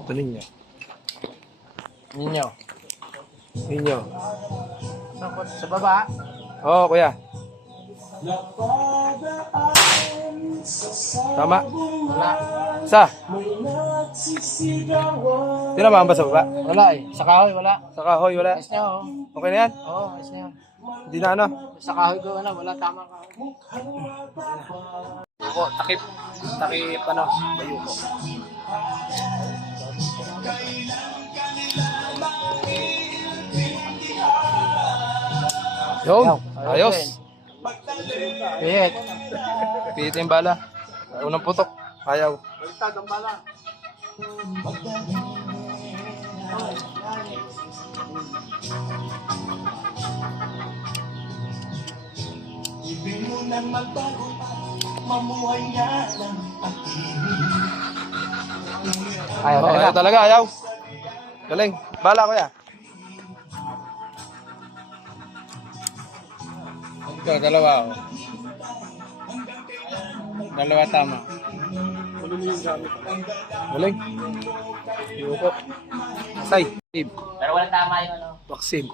Ito ninyo. Ninyo. Ninyo. Sa baba. Oo, kuya. Tama. Wala. Sa? Tinamaan ba sa baba? Wala eh. Sa kahoy, wala. Sa kahoy, wala. Ayos niya, oh. Okay na yan? Oo, ayos na yan. Hindi na ano? Sa kahoy ko, wala. Tama ka. Ako, takip. Takip, ano? Bayuko. Yun. Ayos. Pihit. Pihit yung bala. Unang putok. Ayaw. Baliktad ang bala. Ibig mo nang magbago mamuhay nga ng Ayaw Oh, ayaw talaga, ayaw. Galing. Bala, kuya. Ito, dalawa. Oh. Dalawa tama. Galing. Bayuko. Say. Pero wala tama yung ano. Vaccine.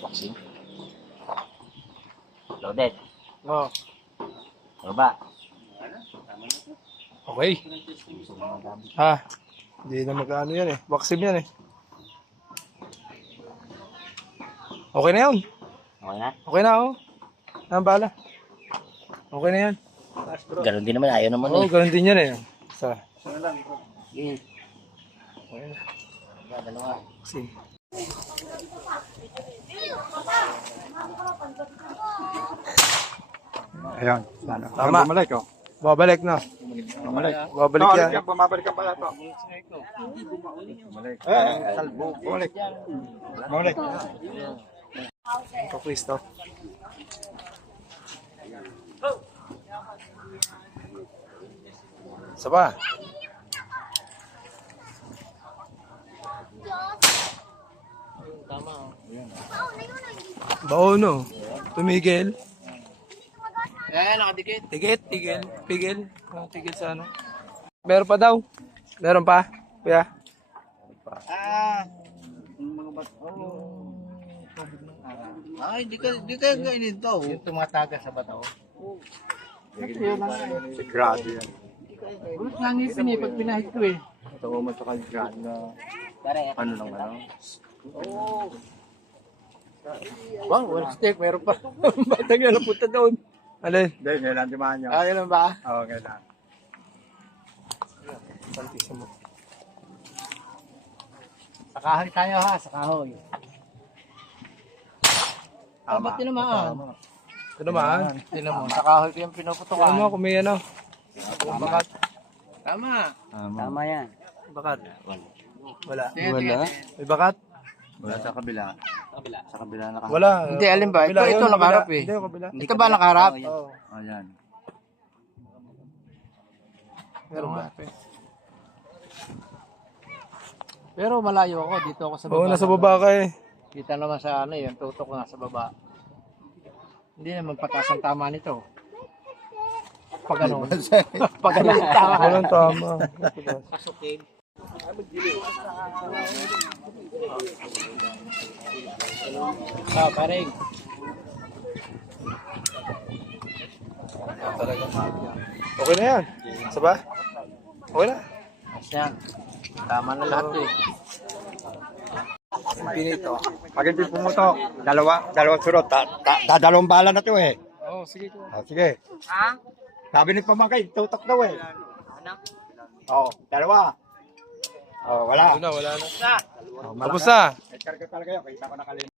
Vaccine. Loaded. Oh. Baba. Okay. Ha. Hindi na mag-ano yan eh. Vaccine yan eh. Okay na yun. Okay na? Okay na oh. Ang bala. Okay na yan. Ganun din naman. Ayaw naman Oo, ganun din yan eh. Sa. eh. Okay na. Dalawa. Vaccine. Ayan. Tama. Bumalik, oh. Babalik na. Bumalik. Babalik yan. Bumabalik ang pala to. Bumalik. Salbo. Bumalik. Bumalik. Ito, Kristo. Isa pa. Tama. Baon no. Tumigil. Nakadikit. Tigil. Pigil. Tigil sa ano. Meron pa daw. Meron pa. Kuya. Mga bato. Ay, di ka gainin to. Yung tumataga sa bato. Sigurado yan. Ulit nga ngipin eh, pag pinahit ko eh. Ito mo sa kaligrado na ano lang ano. Wow, one stick, meron pa. Batang yan, napunta doon. Alin? Hindi, kailan timahan nyo. Yan lang ba? Oo, kailan. Pantisa mo. Sa kahoy tayo ha, sa kahoy. Tama. Ba't tinamaan? Ito naman. Tinan mo, sa kahoy ko yung pinuputukan. Ano mo kung may ano? Bakat. Tama. Tama yan. Bakat. Wala. Wala? May bakat? Wala sa kabila. Sa kabila na Wala. Hindi, alin ba? Kabila Ito yun, nakaharap kabila. eh. Hindi, kabila. Ito ba nakaharap? Oo. Ayan. Meron ba? Pero malayo ako, dito ako sa baba. Oo, nasa baba ka eh. Kita naman sa ano yun, tutok nga sa baba. Hindi naman patas ang tama nito. Pag ano, pag ano ang tama. Walang tama. Pasukin. Pareng. Okay na yan. Isa ba? Okay na. Yan. Tama na lahat eh. Pinito. Pag hindi pumutok, dalawang surot. Dalawang bala na to eh. Oo, sige ko. Oh, sige. Ha? Sabi ni pamangkay, tutok daw eh. Ano? Oo, dalawa. Oh, wala. Wala na. Oh, Tapos na. May karga talaga yun, kita ko nakalina.